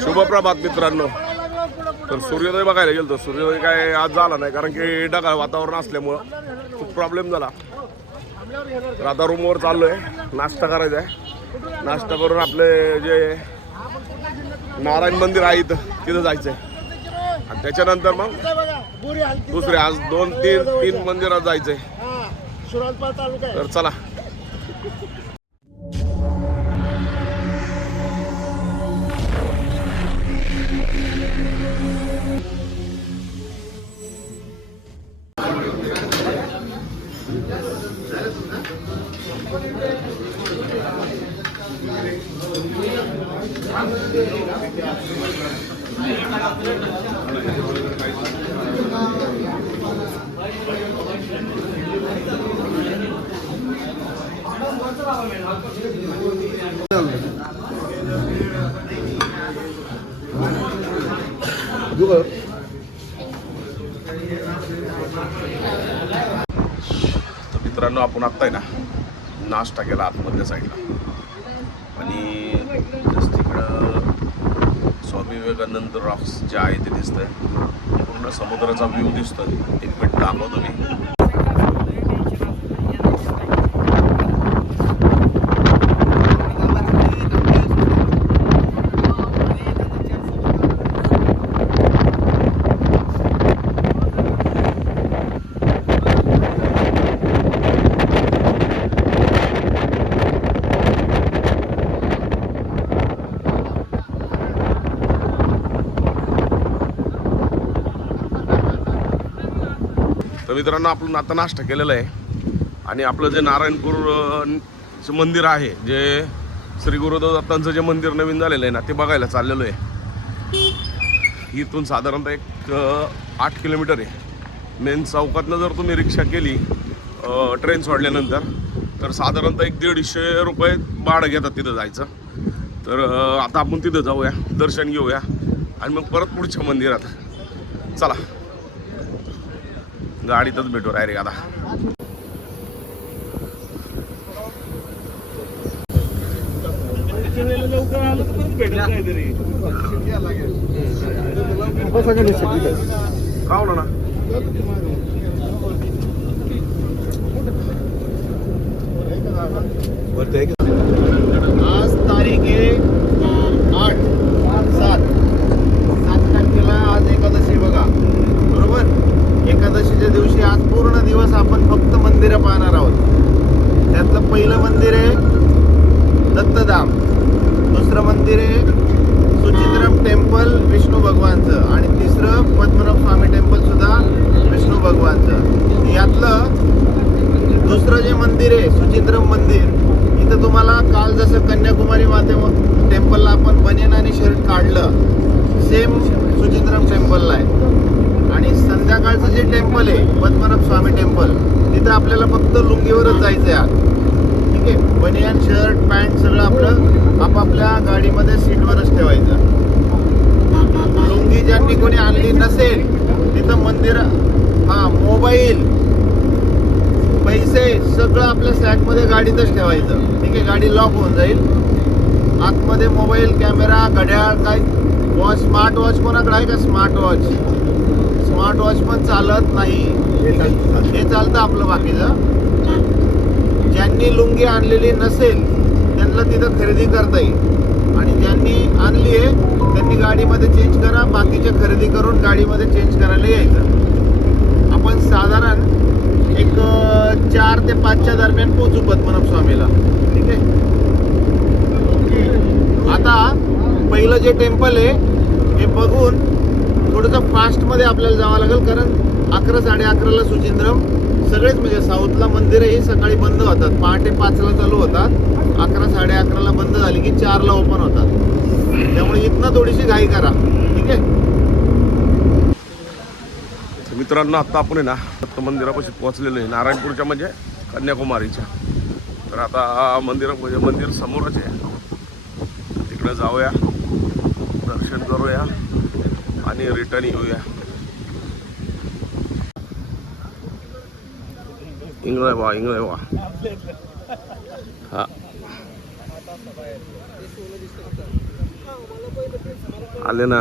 शुभप्रभात मित्रांनो. तर सूर्योदय बघायला गेलो. सूर्योदय काय आज झाला नाही कारण की ढगाळ वातावरण असल्यामुळं खूप प्रॉब्लेम झाला. तर आता रूमवर चाललोय, नाश्ता करायचा आहे. नाश्ता करून आपले जे नारायण मंदिर आहे तिथं जायचंय आणि त्याच्यानंतर मग दुसरे आज तीन मंदिरात जायचंय. तर चला. मित्रांनो, आपण आत्ता आहे ना नाश्ता केला आतमधल्या साईडला आणि तिकडं स्वामी विवेकानंद रॉक्स जे आहे ते दिसतंय. पूर्ण समुद्राचा व्ह्यू दिसतोय. एक मिनिट दाखवतो मी. तर मित्रांनो, आपण आता नाश्ता केलेला आहे आणि आपलं जे नारायणपूरचं मंदिर आहे, जे श्री गुरुदेव दत्तांचं जे मंदिर नवीन झालेलं आहे ना, ते बघायला चाललेलो आहे. इथून साधारणतः एक 8 किलोमीटर आहे. मेन चौकातनं जर तुम्ही रिक्षा केली ट्रेन सोडल्यानंतर तर साधारणतः 150 रुपये भाडं घेतात तिथं जायचं. तर आता आपण तिथं जाऊया, दर्शन घेऊया आणि मग परत पुढच्या मंदिरात. चला, गाडीतच भेटू डायरेक्ट आता. राहू ना. आज तारीख आहे 8/7 तारखेला. आज एकादशी बघा, बरोबर. एकादशीच्या दिवशी आज पूर्ण दिवस आपण फक्त मंदिरं पाहणार आहोत. त्यातलं पहिलं मंदिर आहे दत्तधाम, दुसरं मंदिर आहे सुचित्रम टेम्पल विष्णू भगवानचं आणि तिसरं पद्मनाभ स्वामी टेम्पल सुद्धा विष्णू भगवानचं. यातलं दुसरं जे मंदिर आहे सुचित्रम मंदिर, इथं तुम्हाला काल जसं कन्याकुमारी माते टेम्पलला आपण बनियन आणि शर्ट काढलं, सेम सुचित्रम टेम्पलला आहे. आणि संध्याकाळचं जे टेम्पल आहे पद्मनाभ स्वामी टेम्पल, तिथं आपल्याला फक्त लुंगीवरच जायचं आहे. ठीक आहे, बनियन शर्ट पॅन्ट सगळं आपलं आपापल्या गाडीमध्ये सीटवरच ठेवायचं. लुंगी ज्यांनी कोणी आणली नसेल तिथं मंदिर, मोबाईल पैसे सगळं आपल्या सॅकमध्ये गाडीतच ठेवायचं. ठीक आहे, गाडी लॉक होऊन जाईल. आतमध्ये मोबाईल, कॅमेरा, घड्याळ, काय वॉच, स्मार्ट वॉच कोणाकडे आहे का? स्मार्ट वॉच पण चालत नाही. हे चालतं आपलं बाकीचं. ज्यांनी लुंगी आणलेली नसेल त्यांना तिथं खरेदी करता येईल आणि ज्यांनी आणली आहे त्यांनी गाडीमध्ये चेंज करा. बाकीचे खरेदी करून गाडीमध्ये चेंज करायला यायचं. आपण साधारण एक 4 ते 5च्या दरम्यान पोहोचू पद्मनाभ स्वामीला. ठीक आहे. आता पहिलं जे टेम्पल आहे हे बघून थोडंसं फास्टमध्ये आपल्याला जावं लागेल, कारण 11-11:30ला सुचित्रम सगळेच म्हणजे साऊथला मंदिरही सकाळी बंद होतात. पहाटे 5ला चालू होतात, 11-11:30ला बंद झाली की 4ला ओपन होतात. त्यामुळे इथनं थोडीशी घाई करा. ठीक आहे मित्रांनो, आता आपण आहे ना दत्त मंदिरापाशी पोहोचलेलो आहे, नारायणपूरच्या म्हणजे कन्याकुमारीच्या. तर आता मंदिर समोरच आहे. तिकडे जाऊया, दर्शन करूया आणि रिटर्न येऊया. इंगळे वा हा. आले ना.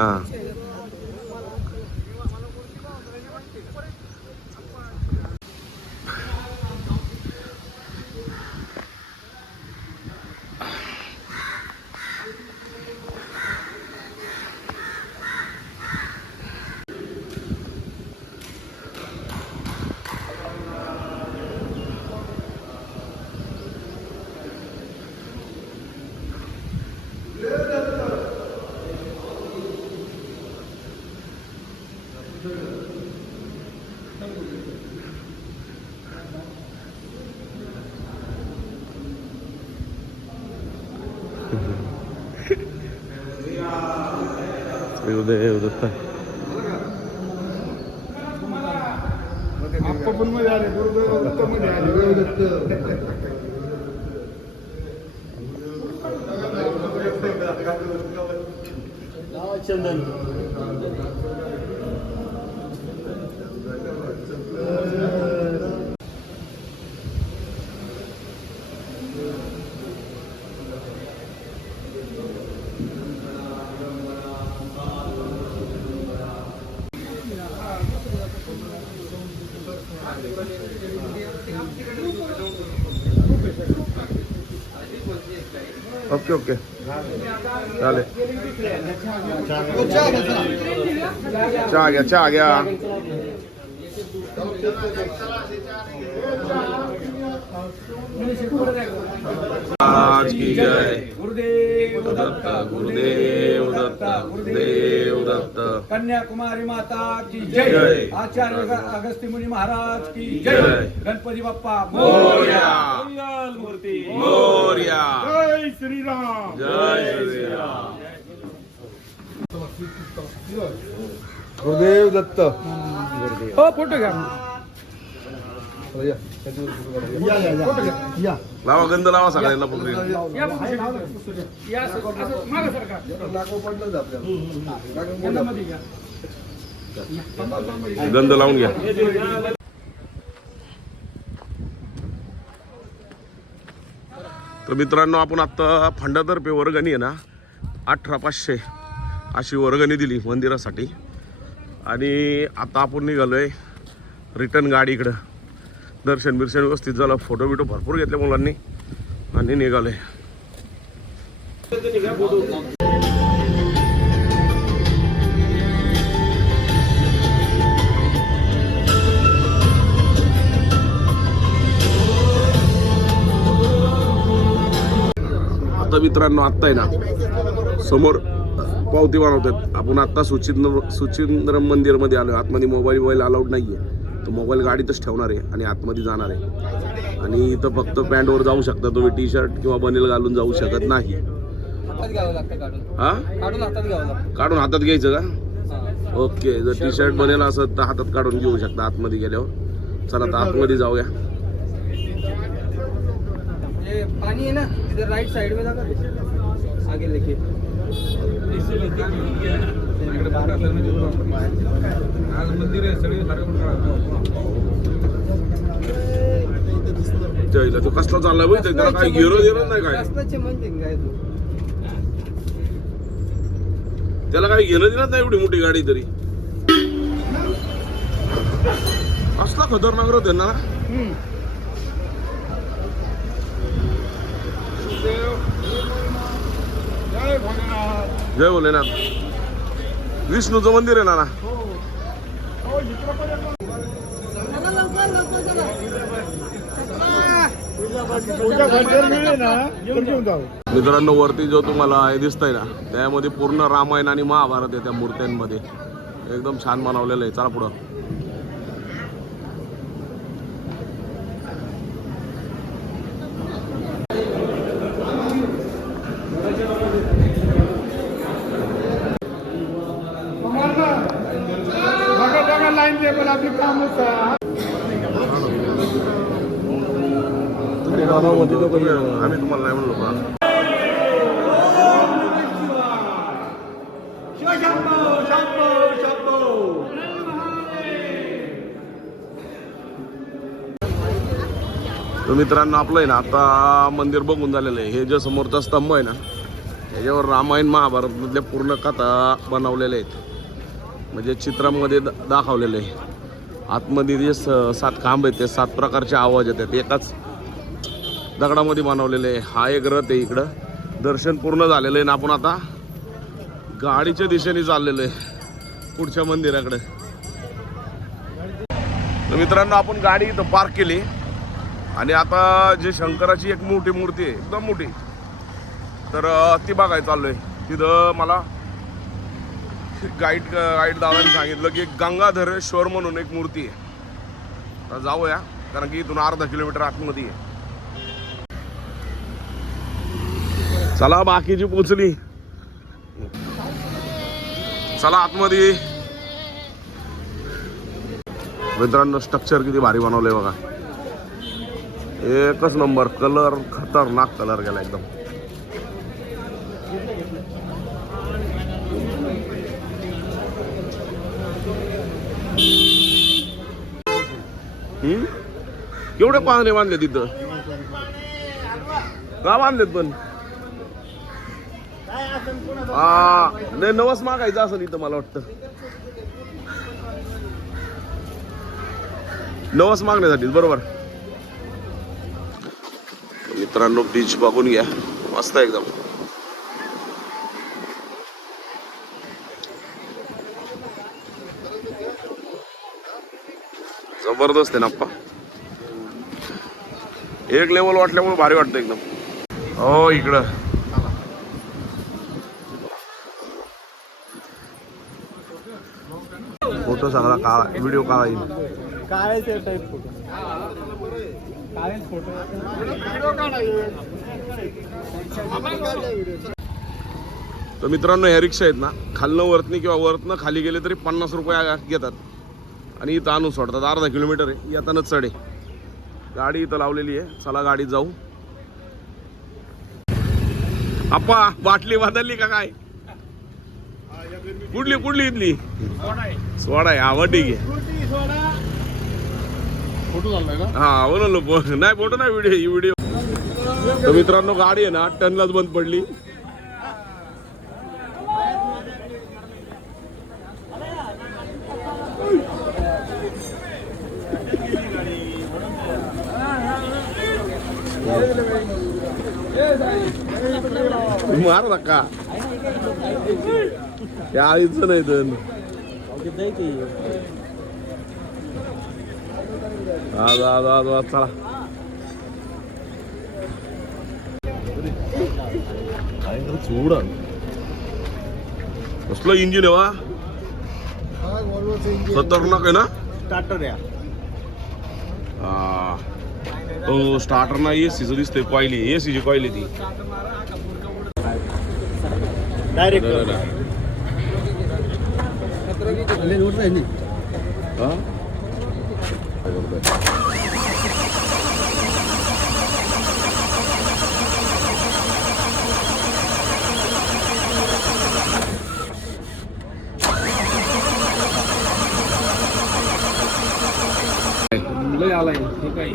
उदय दत्त ओके ओके चालेल. चहा घ्या. आज की जय. गुरुदेव दत्त. गुरुदेव दत्त. गुरुदेव दत्त. कन्याकुमारी माता की जय. जय. आचार्य अगस्त्य मुनी महाराज की जय. जय. गणपती बाप्पा मोरया. मंगल मूर्ती. मोरया. जय श्रीराम. जय श्रीराम. गुरुदेव दत्त. हो फोटो घ्या. लावा गंध लावा सगळ्यांना पुढे. या मागं सरका. गंधामध्ये घ्या. गंध लावून घ्या. तर मित्रांनो आपण आता फंडातर्फे वर्गणी आहे ना 18,500 अशी वर्गणी दिली मंदिरासाठी. आणि आता आपण निघालोय रिटर्न गाडीकडं. दर्शन बिर्शन व्यवस्थित झालं. फोटो बिटो भरपूर घेतले मुलांनी आणि निघालोय. आता मित्रांनो आत्ता आहे ना समोर पावती बनवतात. आपण आत्ता सुचिंद्र मंदिरमध्ये आलो. आतमध्ये मोबाईल अलाउड नाही आहे. तो मोबाईल गाडीतच ठेवणार आहे आणि आतमध्ये जाणार आहे. आणि इथं फक्त पॅन्टवर जाऊ शकता तुम्ही. टी शर्ट किंवा बनेल घालून जाऊ शकत नाही. हा काढून हातात घ्यायचं का? ओके. जर टी शर्ट बनेल असं तर हातात काढून घेऊ शकता आतमध्ये गेल्यावर. चला आता आतमध्ये जाऊया. पानी है ना इधर राइट साइड में लगा आगे देखिए. मंदिर आहे सगळे जयला तो कसला चाललाय बघ. त्याला काय घेणं नाही काय. त्याला काही घेणं देणार नाही. एवढी मोठी गाडी तरी असला खतरनाक रथ आहे ना. जय भोलेनाथ. विष्णूचं मंदिर आहे ना. मित्रांनो वरती जो तुम्हाला हे दिसतंय ना त्यामध्ये पूर्ण रामायण आणि महाभारत आहे त्या मूर्त्यांमध्ये. एकदम छान बनवलेलं आहे. चला पुढं. आम्ही तुम्हाला नाही म्हणलो का. तर मित्रांनो आपलं आहे ना आता मंदिर बघून झालेलं आहे. हे जे समोरचा स्तंभ आहे ना याच्यावर रामायण महाभारतमधल्या पूर्ण कथा बनवलेल्या आहेत, म्हणजे चित्रामध्ये दाखवलेले आहे. आतमध्ये जे 7 खांब आहेत ते 7 प्रकारचे आवाज येतात, एकाच दगडामध्ये बनवलेले आहे. हा एक रथ आहे. इकडं दर्शन पूर्ण झालेलं आहे ना, आपण आता गाडीच्या दिशेने चाललेलो आहे पुढच्या मंदिराकडे. तर मित्रांनो, आपण गाडी इथं पार्क केली आणि आता जे शंकराची एक मोठी मूर्ती आहे, एकदम मोठी, तर ती बघायला चाललोय. तिथं मला गाईड दादाने सांगितलं की गंगाधरेश्वर म्हणून एक मूर्ती आहे. तर जाऊया, कारण की इथून अर्धा किलोमीटर आतमध्ये आहे. चला, बाकीची पोचली. चला आतमध्ये. मित्रांनो, स्ट्रक्चर किती भारी बनवलंय बघा, एकच नंबर. कलर खतरनाक कलर गेला एकदम. केवढे पाहणे बांधले तिथं, का बांधलेत पण? नाही, नवस मागायचं असेल इथं, मला वाटतं नवस मागण्यासाठी. बरोबर. मित्रांनो, बीच बघून घ्या, मस्त एकदम. जबरदस्त आहे ना अप्पा, एक लेवल वाटल्यामुळे भारी वाटतं एकदम. हो, इकडं फोटो सगळा काळा, व्हिडिओ काळा येईल. काय ते टाईप फोटो, काय फोटो. तर मित्रांनो, ह्या रिक्षा आहेत ना, खालनं वरतनी किंवा वरतनं खाली गेले तरी 50 रुपये घेतात आणि इथं आणून सोडतात. अर्धा किलोमीटर आहे, येताना चढ आहे. गाडी इथं लावलेली आहे. चला गाडीत जाऊ. आप्पा, बाटली बदलली का काय? कुठली इथली सोडा आहे? हा, ठीक आहे. फोटो झालाय का? हा, बोललो नाही, फोटो नाही, व्हिडिओ. तर मित्रांनो, गाडी आहे ना टर्नलाच बंद पडली. मार धक्का, त्या आईचं नाही तर. चला, चूड कसलं इंजिन आहे वा, खतरनाक आहे ना. स्टार्टर आहे. हो, स्टार्टर नाही, एसीचं दिसतंय. कॉइली, एसीची कॉइली ती डायरेक्ट. लय आलाय हे काय.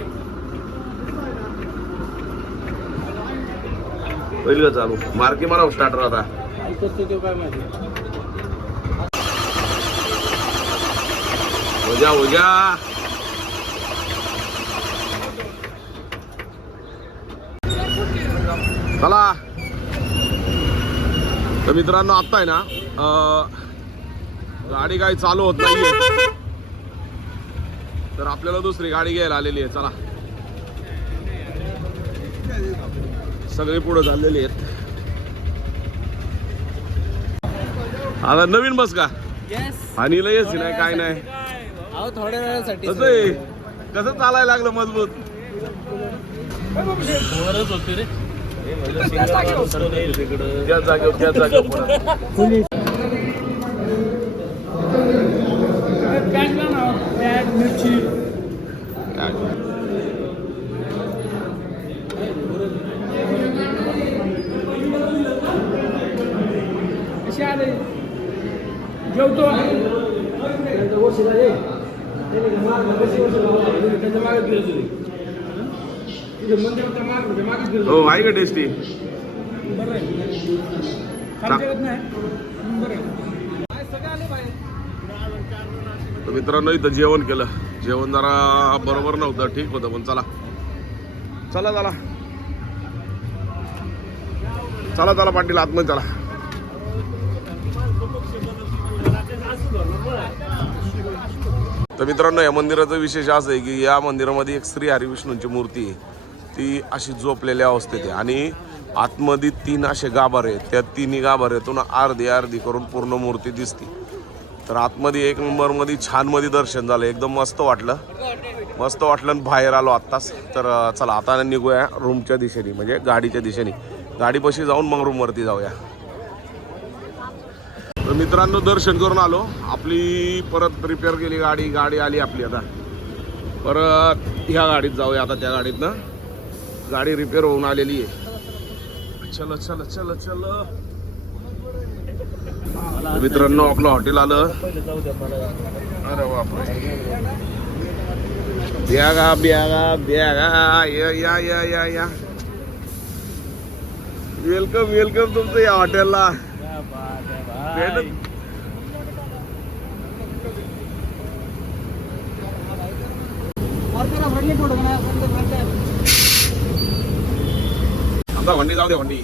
पहिलं चालू मार्के माराव स्टार्टर. आता काय करतो ते काय माहिती. हो जा. चला. तर मित्रांनो, आता आहे ना गाडी काही चालू होत नाहीये, तर आपल्याला दुसरी गाडी घ्यायला आलेली आहे. चला, सगळे पुढे चाललेली आहेत. आता नवीन बस का? आणि लयच नाही, काय नाही. थोड्या वेळासाठी कसं चालायला लागलं मजबूत. होते रे. त्या जागेवर मिरची. जेवतो हो, आहे का टेस्टी? तर मित्रांनो इथं जेवण केलं. जेवण जरा बरोबर नव्हतं, ठीक होतं, पण चला चला चला चला चला पाटील आतमध्ये चला. तर मित्रांनो या मंदिराचं विशेष असं आहे की या मंदिरामध्ये एक श्री हरिविष्णूंची मूर्ती आहे. ती अशी झोपलेल्या अवस्थेत आहे आणि आतमध्ये 3 असे गाभारे आहेत. त्या 3 गाभाऱ्यातून अर्धी अर्धी करून पूर्ण मूर्ती दिसते. तर आतमध्ये 1 नंबरमध्ये छान मध्ये दर्शन झालं, एकदम मस्त वाटलं आणि बाहेर आलो आत्ताच. तर चला आता निघूया रूमच्या दिशेने, म्हणजे गाडीच्या दिशेने. गाडीपाशी जाऊन मग रूमवरती जाऊया. तर मित्रांनो दर्शन करून आलो. आपली परत रिपेअर केली गाडी आली आपली. आता परत ह्या गाडीत जाऊया. आता त्या गाडीतनं गाडी रिपेअर होऊन आलेली आहे. चल चल चल चल मित्रांनो आपलं हॉटेल आलं. अरे बापरे, ब्यागा या वेलकम तुमचं या हॉटेलला. आता वंडी जाऊ दे वंडी.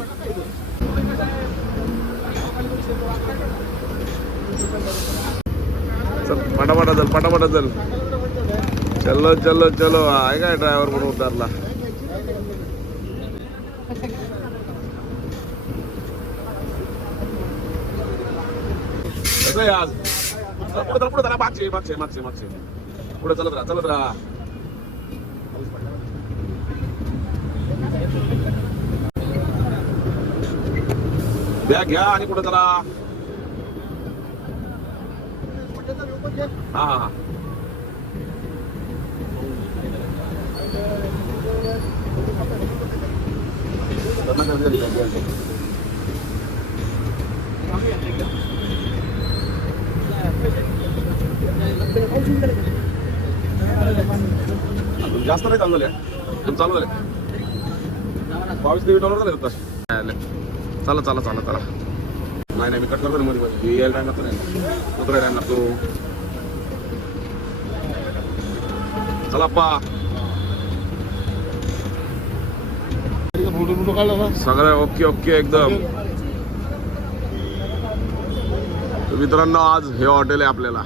पटापटा चल. चलो आहे काय ड्रायव्हर म्हणून उतरला. कसं आहे आज? पुढे चला मागचे पुढे चलत राहा. बॅग घ्या आणि पुढे चला. हा जास्त नाही चालू झाले. 22-23 झाले तसे. चला. नाही मी कट करतो मध्ये यायला टाइम लागतो नाही, उतरायला टाइम लागतो. चला अप्पा. फोटो काढला ना सगळं ओके एकदम. मित्रांनो आज हे हॉटेल आहे आपल्याला.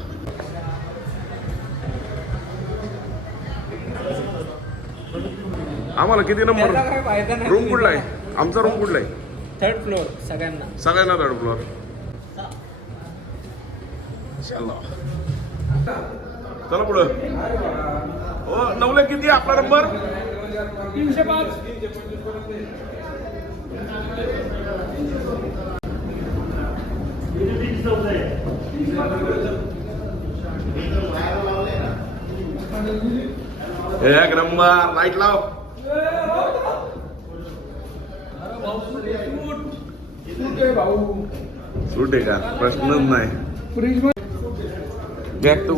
आम्हाला किती नंबर रूम कुठला आहे? आमचा रूम कुठला आहे? 3rd floor. सगळ्यांना 3rd फ्लोअर. चला पुढं. हो नवले किती आपला नंबर? 305. एक नंबर. लाईट लाव. सूट आहे का? प्रश्नच नाही. बॅग तर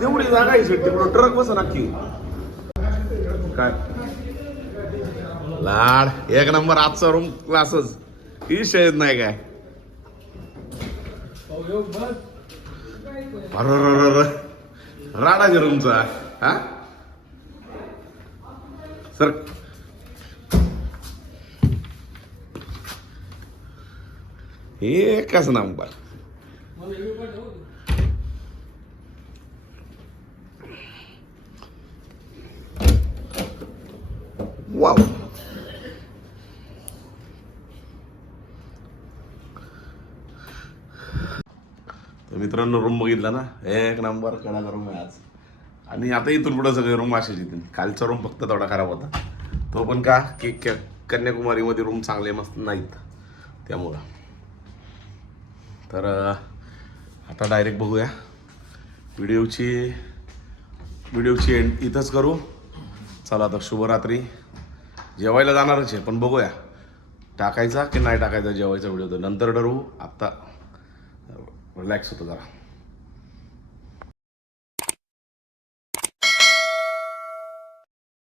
तेवढी जागा आहे सीट. तिकडं ट्रक बस नक्की. काय लाड एक नंबर. आजचा रूम क्लासच ही शहद नाही काय. अरे राडाचे रूमचा. हा सर एकच नंबर. वाव. तर मित्रांनो रूम बघितला ना, एक नंबर कडाचा रूम आहे आज. आणि आता इथून पुढे सगळे रूम असेच येतील. कालचा रूम फक्त थोडा खराब होता, तो पण का की कन्याकुमारीमध्ये रूम चांगले मस्त नाहीत त्यामुळं. तर आता डायरेक्ट बघूया व्हिडिओची एंड इथंच करू. चला आता शुभरात्री. जेवायला जाणारच आहे, पण बघूया टाकायचा की नाही टाकायचा जेवायचा व्हिडिओ तर नंतर ठरवू. आत्ता रिलॅक्स होतो जरा.